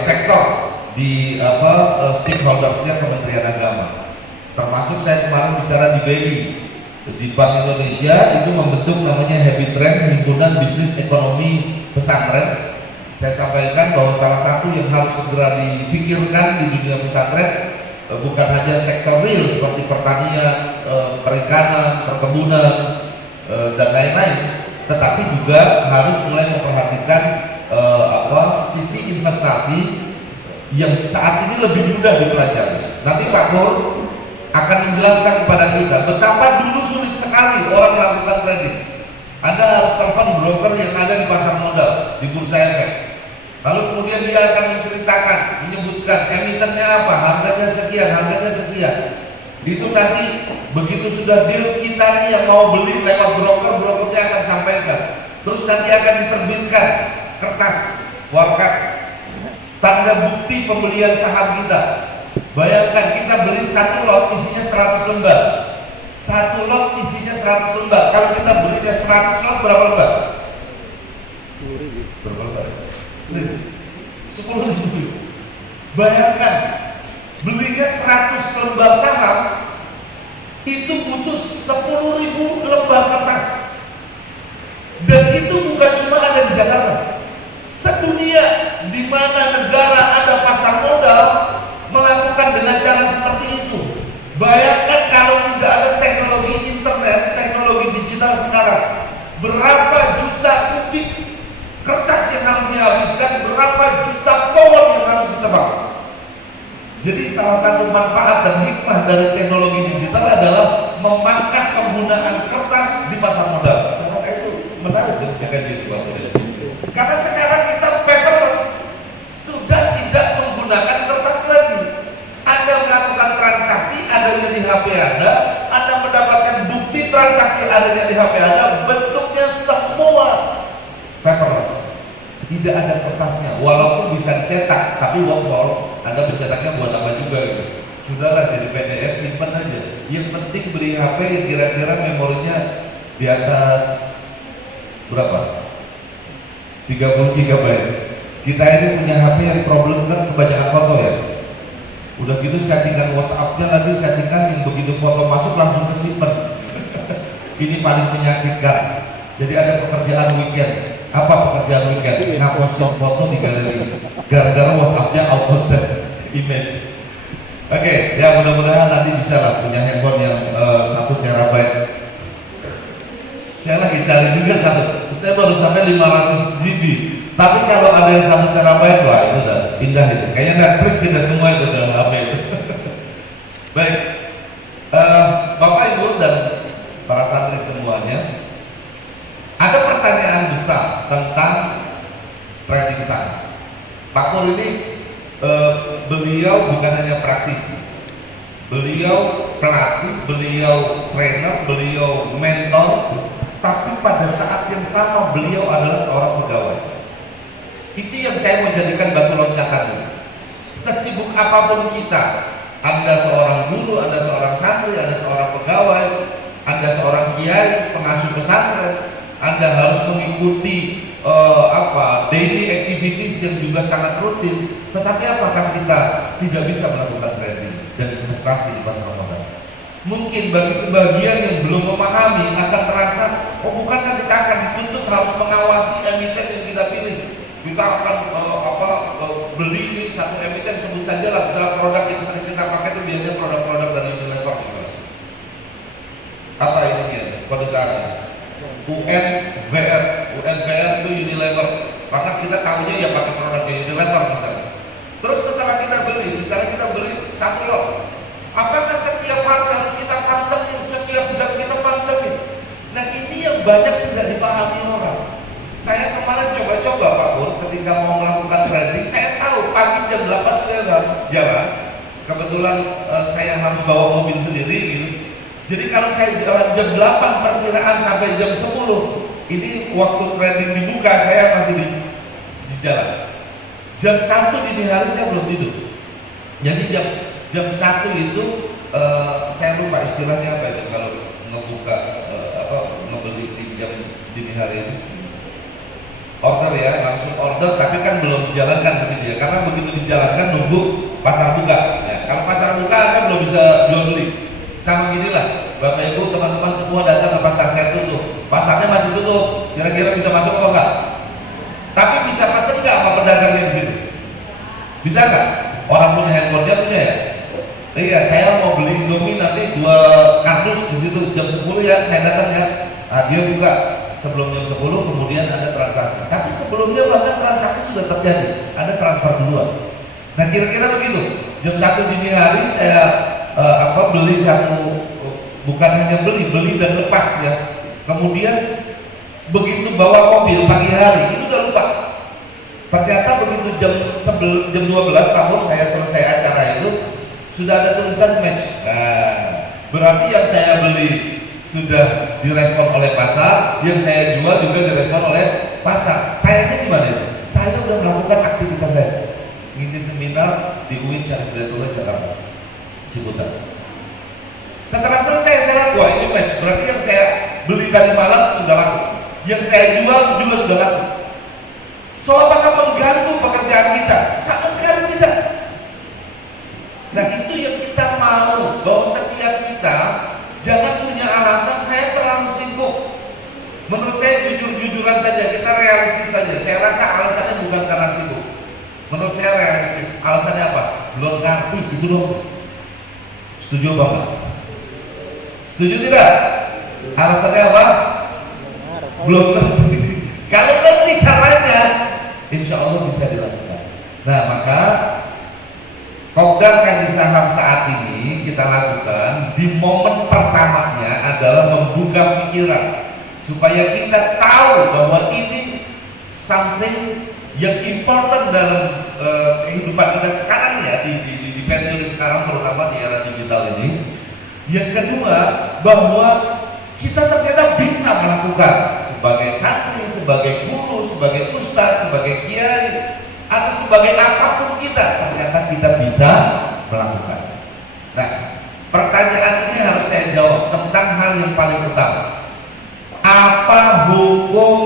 sektor di stakeholdersnya Kementerian Agama. Termasuk saya kemarin bicara di BI, di Bank Indonesia itu membentuk namanya Happy Trend, Himpunan Bisnis Ekonomi Pesantren. Saya sampaikan bahwa salah satu yang harus segera difikirkan di dunia pesantren bukan hanya sektor real seperti pertanian, perikanan, perkebunan, dan lain-lain, tetapi juga harus mulai memperhatikan sisi investasi yang saat ini lebih mudah dipelajari. Nanti Pak Nur akan menjelaskan kepada kita betapa dulu sulit sekali orang melakukan trading. Anda harus telepon broker yang ada di pasar modal, di bursa efek. Lalu kemudian dia akan menceritakan, menyebutkan emitennya apa, harganya sekian, harganya sekian. Itu nanti begitu sudah deal kita nih yang mau beli lewat broker, brokernya akan sampaikan. Terus nanti akan diterbitkan kertas warkat tanda bukti pembelian saham kita. Bayangkan kita beli satu lot isinya 100 lembar. Satu lot isinya 100 lembar. Kalau kita belinya 100 lot berapa lembar? 10.000. Berapa lembar? 10.000. Bayangkan belinya 100 lembar saham itu butuh 10.000 lembar kertas. Dan itu bukan cuma ada di Jakarta. Sedunia di mana negara ada pasar modal melakukan dengan cara seperti itu. Bayangkan kalau tidak ada teknologi internet, teknologi digital sekarang, berapa juta kubik kertas yang harus dihabiskan, berapa juta pohon yang harus ditebang. Jadi salah satu manfaat dan hikmah dari teknologi digital adalah memangkas penggunaan kertas di pasar modal. Saya itu menarik untuk kaji itu, karena sekarang kita paperless, sudah tidak menggunakan kertas lagi. Anda melakukan transaksi adanya di HP Anda mendapatkan bukti transaksi adanya di HP Anda, bentuknya semua paperless, tidak ada kertasnya. Walaupun bisa dicetak, tapi what for? Anda mencetaknya buat apa juga gitu. Sudahlah, jadi PDF simpan aja. Yang penting beli HP yang kira-kira memorinya di atas berapa? 30 GB. Kita ini punya HP yang problem kan kebanyakan foto ya. Udah gitu settingan WhatsApp-nya lagi settingan yang begitu foto masuk langsung kesimpan. Ini paling menyakitkan. Jadi ada pekerjaan weekend. Apa pekerjaan weekend? Ngapusin foto di galeri. Gara-gara WhatsApp-nya auto save image. Oke, ya mudah-mudahan nanti bisa lah punya handphone yang 1 terabyte. Saya lagi cari juga saya baru sampai 500 GB. Tapi kalau ada yang 1 terabyte, wah itu udah pindah itu. Kayaknya Netflix pindah semua itu dalam HP itu. Baik, Bapak Ibu dan para santri semuanya, ada pertanyaan besar tentang trading saham. Pak Pur ini beliau bukan hanya praktisi, beliau pelatih, beliau trainer, beliau mentor. Tapi pada saat yang sama beliau adalah seorang pegawai. Itu yang saya mau jadikan batu loncatan. Sesibuk apapun kita, Anda seorang guru, Anda seorang santri, Anda seorang pegawai, Anda seorang kiai, pengasuh pesantren, Anda harus mengikuti daily activities yang juga sangat rutin. Tetapi apakah kita tidak bisa melakukan trading dan investasi di pasar modal? Mungkin bagi sebagian yang belum memahami akan terasa, oh bukankah kita akan dituntut harus mengawasi emiten yang kita pilih? Kita akan beli ini satu emiten, sebut saja lah misalnya produk yang sering kita pakai itu biasanya produk-produk dari Unilever misalnya. Apa ini kode sahamnya? UNVR itu Unilever. Maka kita tahunya ya pakai produknya Unilever misalnya. Terus setelah kita beli, misalnya kita beli 1 lot. Apakah setiap hari harus kita pantengin, setiap jam kita pantengin? Nah ini yang banyak tidak dipahami orang. Saya kemarin coba-coba Pak Pur, ketika mau melakukan trading, saya tahu pagi jam 8 saya harus jalan. Kebetulan saya harus bawa mobil sendiri gitu. Jadi kalau saya jalan jam 8 perkiraan sampai jam 10, ini waktu trading dibuka saya masih di jalan. Jam 1 dini hari saya belum tidur. Jadi jam 1 itu saya lupa istilahnya apa itu kalau ngebuka ngebeli di jam dini hari itu. order ya, langsung order tapi kan belum dijalankan begitu ya, karena begitu dijalankan nunggu pasar buka ya. Kalau pasar buka kan belum bisa jual beli. Sama gini lah Bapak Ibu teman-teman semua datang ke pasar, saya tutup, pasarnya masih tutup, kira-kira bisa masuk apa enggak? Tapi bisa pesen nggak sama pedagangnya di situ? Bisa nggak? Orang punya handphone dia punya ya? Iya, saya mau beli Indomie nanti 2 kardus di situ jam 10 ya, saya datang ya. Nah, dia buka sebelum jam 10, kemudian ada transaksi. Tapi sebelumnya bahkan transaksi sudah terjadi, ada transfer duluan. Nah kira-kira begitu. Jam 1 dini hari saya beli satu, bukan hanya beli dan lepas ya. Kemudian begitu bawa mobil pagi hari itu udah lupa. Ternyata begitu jam 12 tahun saya selesai acara itu sudah ada tulisan match. Nah, berarti yang saya beli sudah direspon oleh pasar, yang saya jual juga direspon oleh pasar. Sayangnya gimana itu? Saya sudah melakukan aktivitas saya, ngisi seminar di UIN Syarif Hidayatullah Jakarta, Ciputat. Setelah selesai saya wah ini match, berarti yang saya beli tadi malam sudah laku, yang saya jual juga sudah laku. So apakah mengganggu pekerjaan kita? Sama sekali tidak. Nah itu yang kita mau, bahwa setiap kita jangan punya alasan saya terlalu sibuk. Menurut saya jujur-jujuran saja, kita realistis saja. Saya rasa alasannya bukan karena sibuk. Menurut saya realistis. Alasannya apa? Belum ngerti, itu dong. Setuju apa enggak? Setuju tidak? Alasannya apa? Belum ngerti. Kalau ngerti caranya, insya Allah bisa dilakukan. Nah maka Kopdar Kaji Saham saat ini kita lakukan di momen pertamanya adalah membuka pikiran supaya kita tahu bahwa ini something yang important dalam kehidupan kita sekarang ya, di pensiun sekarang, terutama di era digital ini. Yang kedua, bahwa kita ternyata bisa melakukan sebagai santri, sebagai guru, sebagai ustadz, sebagai kiai, atau sebagai apapun kita, ternyata kita bisa melakukan. Nah, pertanyaan ini harus saya jawab tentang hal yang paling utama. Apa hukum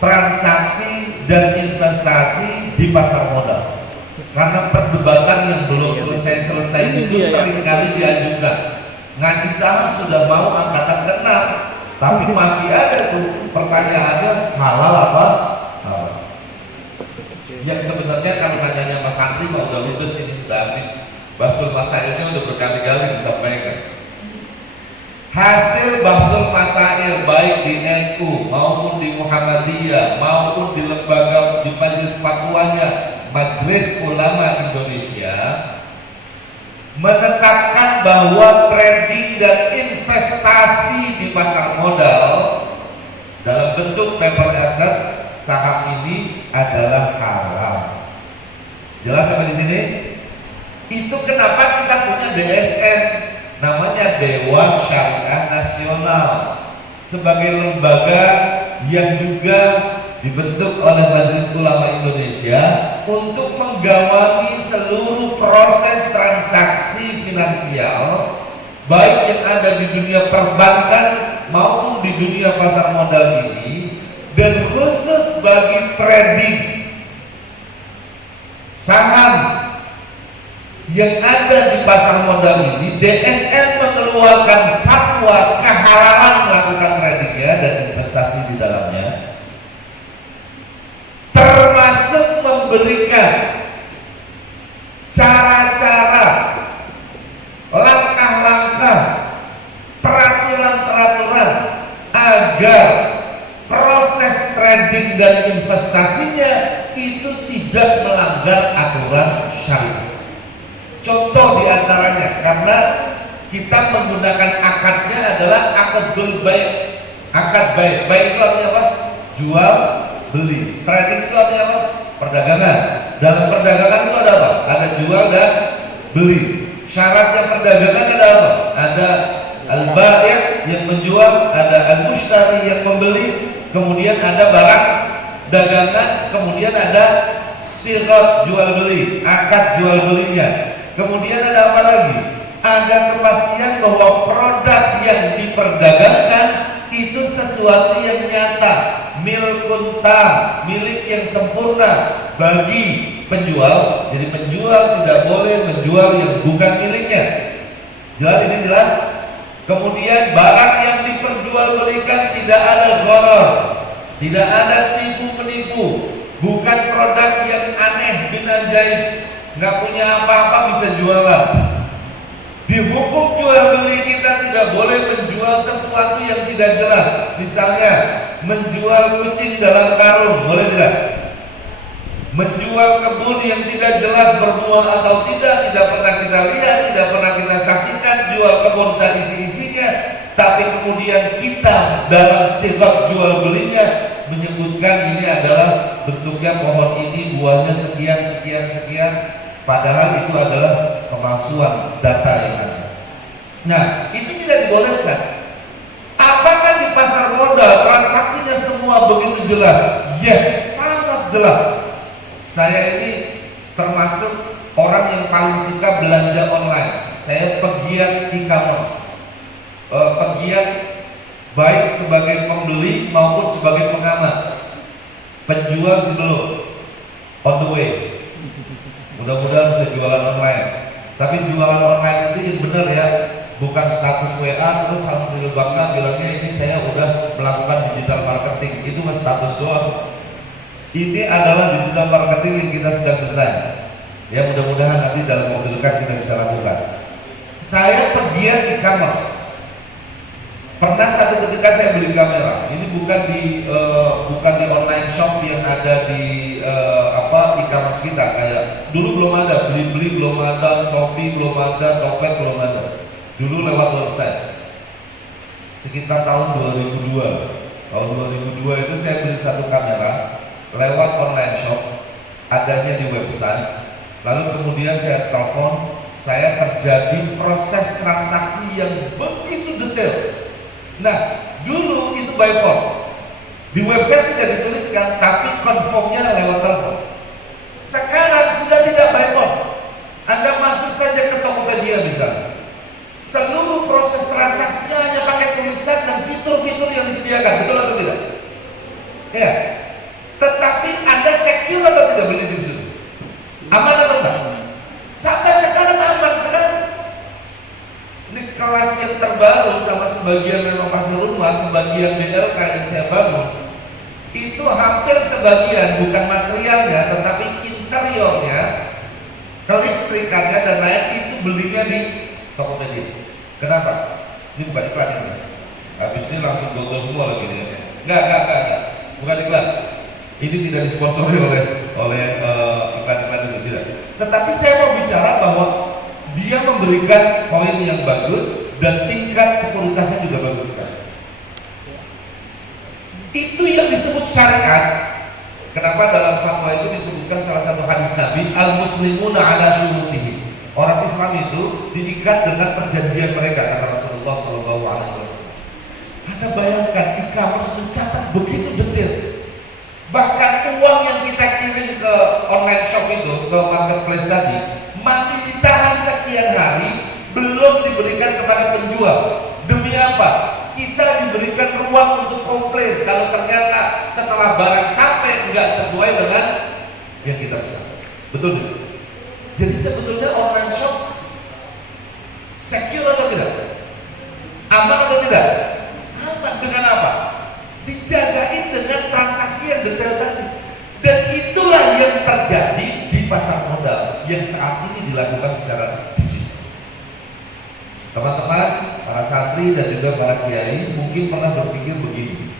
transaksi dan investasi di pasar modal? Karena perdebatan yang belum selesai-selesai itu seringkali diajukan. Ngaji saham sudah mau angkatan ke-6, tapi masih ada tuh pertanyaannya, halal apa? Halal. Yang sebenarnya kalau nanyanya Mas Andri mau udah ludes ini, udah habis. Bahsul Masailnya udah berkali-kali disampaikan. Hasil Bahsul Masail baik di NU maupun di Muhammadiyah maupun di lembaga di majelis fatwanya Majelis Ulama Indonesia menetapkan bahwa trading dan investasi di pasar modal dalam bentuk paper asset saham ini adalah halal. Jelas sampai di sini? Itu kenapa kita punya DSN, namanya Dewan Syariah Nasional, sebagai lembaga yang juga dibentuk oleh Majelis Ulama Indonesia untuk menggawangi seluruh proses transaksi finansial baik yang ada di dunia perbankan maupun di dunia pasar modal ini, dan khusus bagi trading saham yang ada di pasar modal ini. DSN mengeluarkan fatwa kehalalan melakukan trading ya dan investasi di dalamnya, termasuk memberikan cara-cara, langkah-langkah, peraturan-peraturan agar proses trading dan investasinya itu tidak melanggar aturan syariat. Contoh diantaranya, karena kita menggunakan akadnya adalah akadul baik. Akad baik, baik itu artinya apa? Jual beli. Trading itu artinya apa? Perdagangan. Dalam perdagangan itu ada apa? Ada jual dan beli. Syaratnya perdagangan ada apa? Ada al-bai' yang menjual, ada al-mushtari yang membeli, kemudian ada barang dagangan, kemudian ada sirat jual beli, akad jual belinya. Kemudian ada apa lagi? Ada kepastian bahwa produk yang diperdagangkan itu sesuatu yang nyata, milkun tam, milik yang sempurna bagi penjual. Jadi penjual tidak boleh menjual yang bukan miliknya. Jelas ini jelas. Kemudian barang yang diperjualbelikan tidak ada gharar, tidak ada tipu menipu, bukan produk yang aneh bin ajaib, nggak punya apa-apa bisa jualan. Di hukum jual beli kita tidak boleh menjual sesuatu yang tidak jelas. Misalnya menjual kucing dalam karung, boleh tidak? Menjual kebun yang tidak jelas berbuah atau tidak pernah kita lihat, tidak pernah kita saksikan. Jual kebun saat isi-isinya, tapi kemudian kita dalam sifat jual belinya menyebutkan ini adalah bentuknya pohon ini, buahnya sekian, padahal itu adalah pemalsuan data yang ada. Nah, itu tidak dibolehkan. Apakah di pasar modal transaksinya semua begitu jelas? Yes, sangat jelas. Saya ini termasuk orang yang paling suka belanja online. Saya pegiat e-commerce, pegiat baik sebagai pembeli maupun sebagai pengamat. Penjual sebelum on the way. Mudah-mudahan bisa jualan online. Tapi jualan online itu yang benar ya, bukan status WA terus alhamdulillah bangga bilangnya ini saya udah melakukan digital marketing. Itu mas status doang. Ini adalah digital marketing yang kita sedang desain. Ya mudah-mudahan nanti dalam waktu dekat kita bisa lakukan. Saya pegiat e-commerce. Pernah satu ketika saya beli kamera. Ini bukan di online shop yang ada di e-commerce kita. Kayak dulu belum ada, Blibli belum ada, Shopee belum ada, Tokped belum ada. Dulu lewat website. Sekitar tahun 2002. Tahun 2002 itu saya beli satu kamera lewat online shop, adanya di website. Lalu kemudian saya telepon, saya terjadi proses transaksi yang begitu detail. Nah, dulu itu by phone. Di website sudah dituliskan, tapi confirmnya lewat telepon. Sekarang sudah tidak by phone. Anda masuk saja ke Tokopedia misalnya. Seluruh proses transaksinya hanya pakai tulisan dan fitur-fitur yang disediakan, betul atau tidak? Ya. Tetapi Anda secure atau tidak beli di situ? Aman atau tidak? Sampai sekarang aman. Sekarang ini kelas yang terbaru sama sebagian renovasi rumah, sebagian BLK yang saya bangun, itu hampir sebagian bukan materialnya, tetapi interiornya, kelistrikannya dan lain itu belinya di Tokopedia. Kenapa? Ini bukan iklan ini. Habis ini langsung gogol semua lagi ini. Enggak. Bukan iklan. Ini tidak disponsori oleh iklan-iklan itu, tidak. Tetapi saya mau bicara bahwa dia memberikan poin yang bagus dan tingkat sekuritasnya juga bagus kan. Itu yang disebut syariat. Kenapa dalam fatwa itu disebutkan salah satu hadis Nabi, al-muslimuna ala syurutihim. Orang Islam itu diikat dengan perjanjian mereka, kata Rasulullah SAW. Anda bayangkan e-commerce mencatat begitu detail. Bahkan uang yang kita kirim ke online shop itu, ke marketplace tadi, masih ditahan sekian hari, belum diberikan kepada penjual. Demi apa? Kita diberikan ruang untuk komplain kalau ternyata setelah barang sampai nggak sesuai dengan yang kita pesan. Betul tidak? Jadi sebetulnya online shop secure atau tidak? Aman atau tidak? Aman. Dengan apa? Dijagain dengan transaksi yang detail tadi. Dan itulah yang terjadi di pasar modal yang saat ini dilakukan secara digital. Teman-teman, para santri dan juga para kiai mungkin pernah berpikir begini,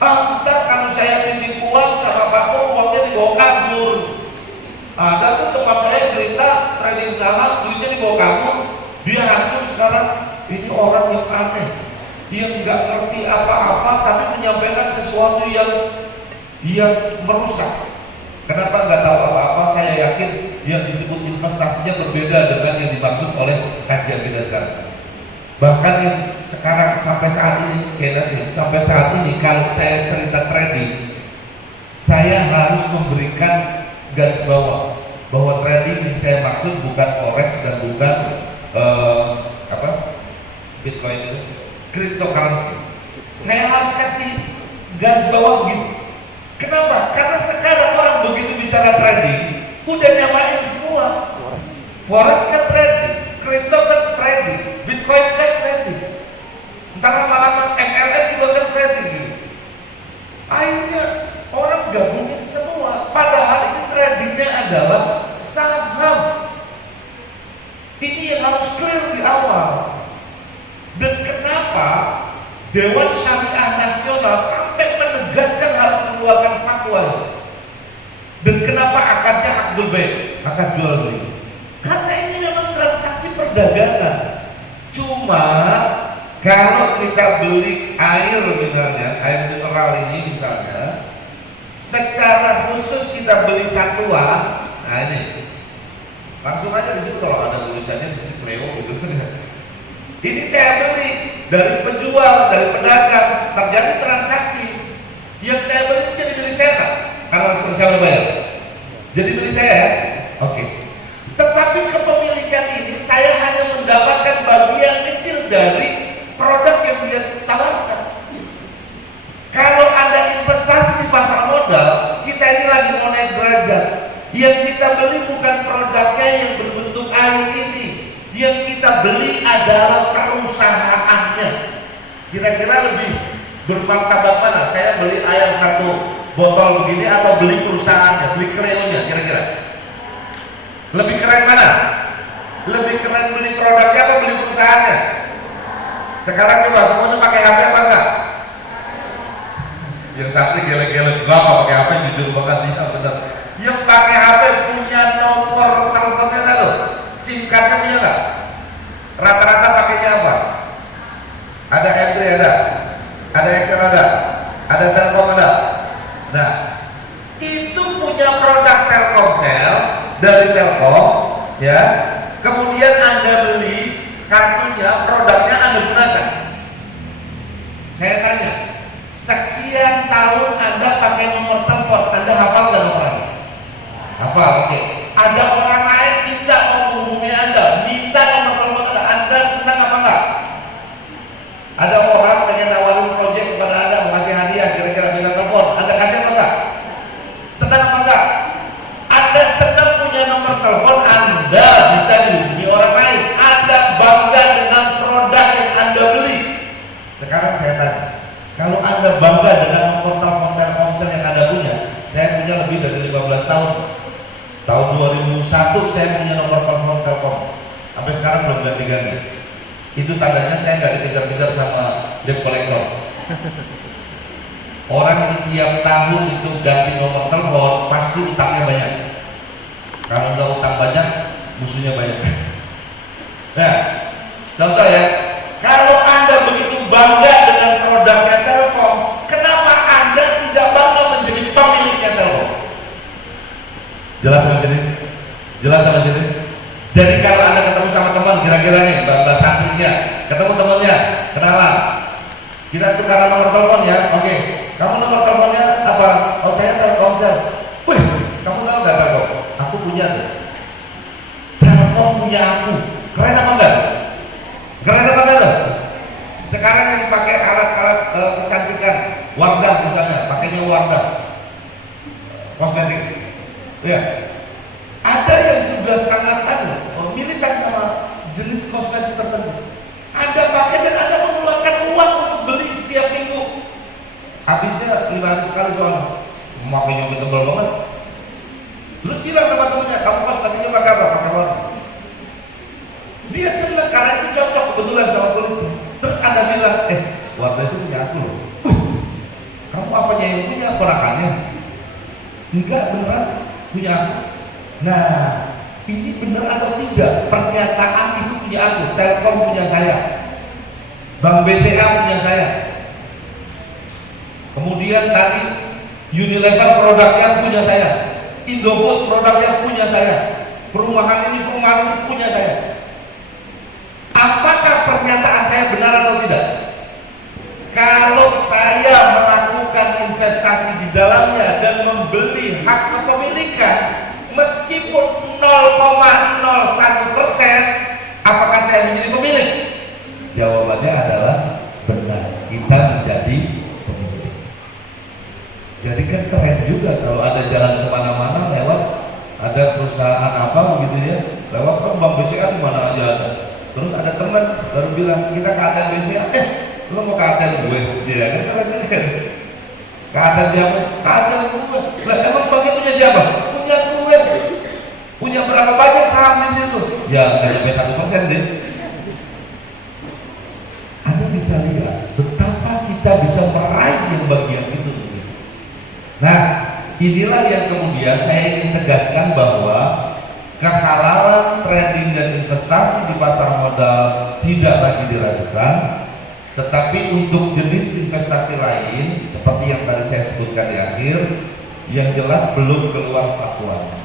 ntar kalau saya titip uang sama Pak Ko, uangnya dibawa kabur. Ada tuh tempat saya cerita trading saham, duitnya dibawa kabur, dia hancur sekarang. Ini orang yang aneh, yang nggak ngerti apa-apa tapi menyampaikan sesuatu yang merusak. Kenapa nggak tahu apa-apa? Saya yakin yang disebut investasinya berbeda dengan yang dimaksud oleh kajian kita sekarang. Bahkan yang sekarang sampai saat ini, sampai saat ini kalau saya cerita trading, saya harus memberikan garis bawah bahwa trading yang saya maksud bukan forex dan bukan Bitcoin itu, cryptocurrency. Saya harus kasih garis bawah begitu. Kenapa? Karena sekarang orang begitu bicara trading, udah nyamain semua. Forex kan trading, crypto kan trading, Bitcoin kan trading. Entar lama-lama MLM juga kan trading gitu. Akhirnya orang gabungin semua, padahal ini tradingnya adalah saham. Ini yang harus clear di awal. Dan kenapa Dewan Syariah Nasional sampai menegaskan harus mengeluarkan fatwa? Dan kenapa akadnya akdul bai', akad jual beli? Karena ini memang transaksi perdagangan. Cuma kalau kita beli air misalnya, air mineral ini misalnya, secara khusus kita beli satuan, nah ini langsung aja di situ kalau ada tulisannya di sini Cleo gitu. Ini saya beli dari penjual, dari pedagang, terjadi transaksi. Yang saya beli itu jadi milik saya tak? Karena saya udah bayar. Jadi milik saya ya? Oke. Tetapi kepemilikan ini saya hanya mendapatkan bagian kecil dari produk yang dia tawarkan. Kalau Anda investasi di pasar modal, kita ini lagi mau naik derajat. Yang kita beli bukan produknya yang berbentuk air ini. Yang kita beli adalah perusahaannya. Kira-kira lebih bermartabat mana? Saya beli air satu botol begini atau beli perusahaannya, beli Cleo-nya kira-kira? Lebih keren mana? Lebih keren beli produknya atau beli perusahaannya? Sekarang coba semuanya pakai HP apa enggak? Yang satu gelek-gelek apa pakai HP, jujur banget ya benar. Yang pakai HP punya nomor teleponnya enggak tuh? SIM cardnya punya enggak? Rata-rata pakainya apa? Ada M3 ada Excel ada Telkom ada. Nah, itu punya produk Telkomsel dari Telkom, ya. Kemudian Anda beli kartunya, produknya Anda gunakan. Saya tanya, sekian tahun Anda pakai nomor telepon, Anda hafal nggak nomornya? Hafal, oke. Ada orang lain minta menghubungi Anda, minta nomor telepon Anda senang apa enggak? Ada orang pengen nawarin proyek kepada Anda, mau kasih hadiah, kira-kira minta telepon, Anda kasih apa enggak? Senang apa enggak? Anda senang punya nomor telepon, Anda bisa dihubungi orang lain, Anda bangga dengan produk yang Anda beli. Sekarang saya tanya, kalau Anda bangga dengan nomor telepon Telkomsel yang Anda punya, saya punya lebih dari 15 tahun. Tahun 2001 saya punya nomor telepon Telkom, sampai sekarang belum ganti-ganti. Itu tandanya saya nggak dikejar-kejar sama debt collector. Orang yang tiap tahun itu ganti nomor telepon pasti utangnya banyak. Kalau nggak utang banyak, musuhnya banyak. Nah, contoh ya, kalau Anda begitu bangga dengan produknya Telkom, kenapa Anda tidak bangga menjadi pemiliknya Telkom? Jelas sama sini? Jelas sama sini? Jadi kalau Anda ketemu sama teman, kira-kira nih Mbak santrinya, ketemu temannya, kenalan, kita tukar nomor telepon ya. Oke, kamu nomor teleponnya apa? Oh saya Telkomsel. Wih, kamu tahu nggak Telkom? Aku punya tuh. Telkom punya aku. Keren apa enggak? Keren apa enggak tuh? Sekarang yang pakai alat-alat kecantikan, Wardah misalnya, pakainya Wardah, kosmetik, ya. Ada yang sudah sangat militan sama jenis kosmetik tertentu. Anda pakai dan Anda mengeluarkan uang untuk beli setiap minggu. Habisnya 5 hari sekali soalnya. Makanya tebal banget. Terus bilang sama temennya, kamu kosmetiknya pakai apa? Pakai Wardah. Dia senang karena itu cocok kebetulan sama kulitnya. Terus Anda bilang, Wardah itu punya aku loh. Kamu apanya yang punya? Ponakannya? Enggak, beneran punya aku. Nah, ini benar atau tidak? Pernyataan itu punya aku, Telkom punya saya, Bank BCA punya saya. Kemudian tadi Unilever produknya punya saya, Indofood produknya punya saya, perumahan ini punya saya. Apakah pernyataan saya benar atau tidak? Kalau saya melakukan investasi di dalamnya dan membeli hak kepemilikan, meskipun 0,01%, apakah saya menjadi pemilik? Jawabannya adalah benar, kita menjadi pemilik. Jadi kan keren juga kalau ada jalan kemana-mana lewat, ada perusahaan apa begitu ya, lewat kan bank BCA di mana aja ada. Terus ada teman baru bilang kita ke ATM BCA, lo mau ke ATM gue? Dia kan keren. Ke ATM siapa? Ke ATM gue. Lah emang banknya punya siapa? Punya gue. Punya berapa banyak saham di situ? Ya nggak sampai 1% deh. Anda bisa lihat betapa kita bisa meraih yang bagian itu. Nah, inilah yang kemudian saya ingin tegaskan bahwa kehalalan trading dan investasi di pasar modal tidak lagi diragukan, tetapi untuk jenis investasi lain seperti yang tadi saya sebutkan di akhir, yang jelas belum keluar fatwanya.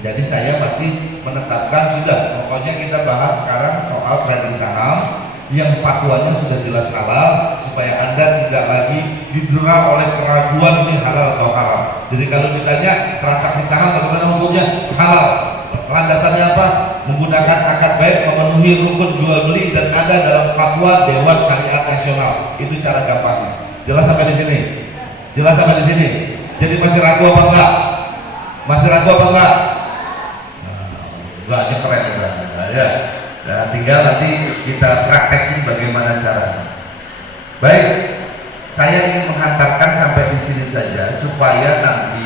Jadi saya masih menetapkan sudah, pokoknya kita bahas sekarang soal trading saham yang fatwanya sudah jelas halal, supaya Anda tidak lagi didera oleh keraguan ini halal atau haram. Jadi kalau ditanya transaksi saham bagaimana hukumnya? Halal. Landasannya apa? Menggunakan akad baik, memenuhi rukun jual beli dan ada dalam fatwa Dewan Syariat Nasional. Itu cara gampangnya. Jelas sampai di sini? Jelas sampai di sini? Jadi masih ragu apa enggak? Masih ragu apa enggak? Nah, keren ya. Nah, tinggal nanti kita praktekin bagaimana caranya. Baik, saya ingin menghantarkan sampai di sini saja supaya nanti